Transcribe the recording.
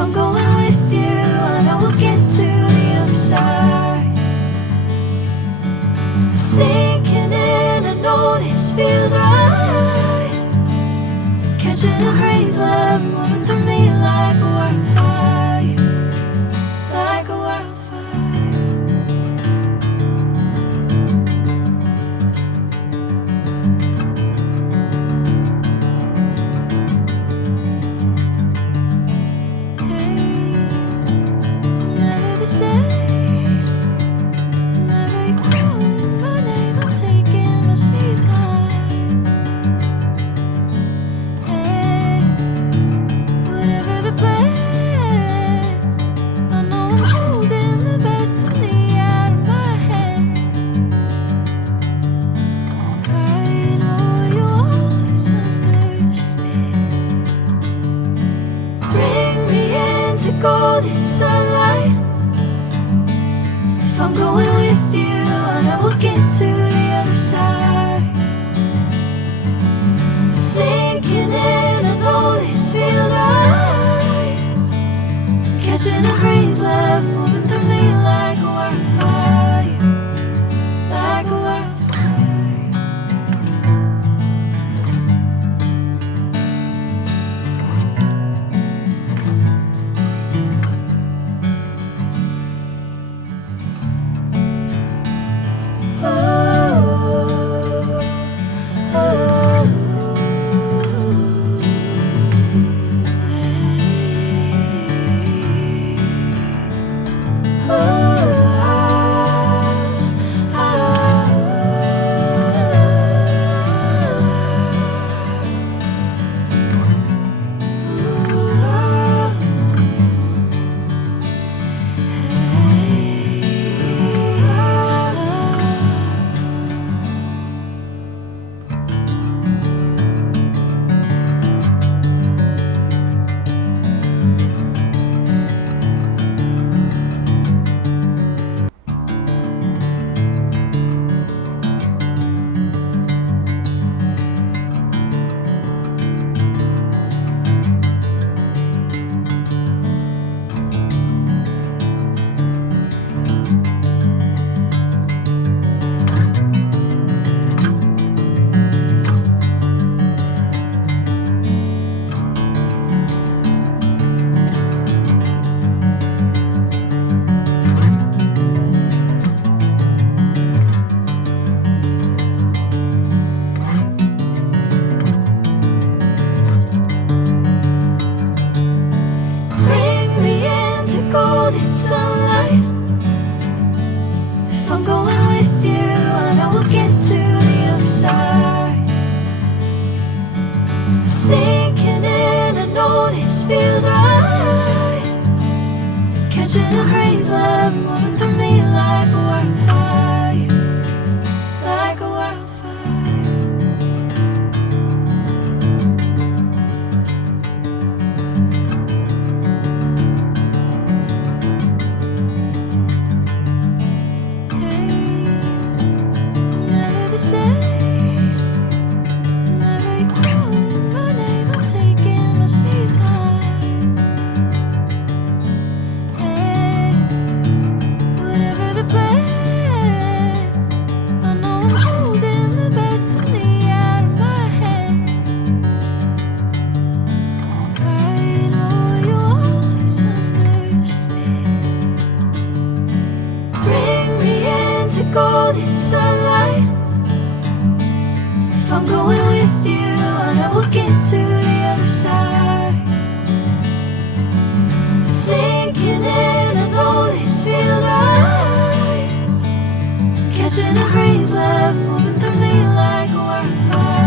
I'm going with you, I know we'll get to the other side. Sinking in, I know this feels right. Catching a crazy love, moving through me like a wildfire, like a wildfire. Golden sunlight. If I'm going with you, I know we'll get to the other side. Sinking in, I know this feels right. Catching a crazy love, moving through me like a wildfire, like a wildfire. Sinking in, I know this feels right. Catching a crazy love, moving through me like a wildfire, like a wildfire. Hey, I'm never the same. Golden sunlight. If I'm going with you, I know we'll get to the other side. Sinking in, I know this feels right. Catching a crazy love, moving through me like a wildfire.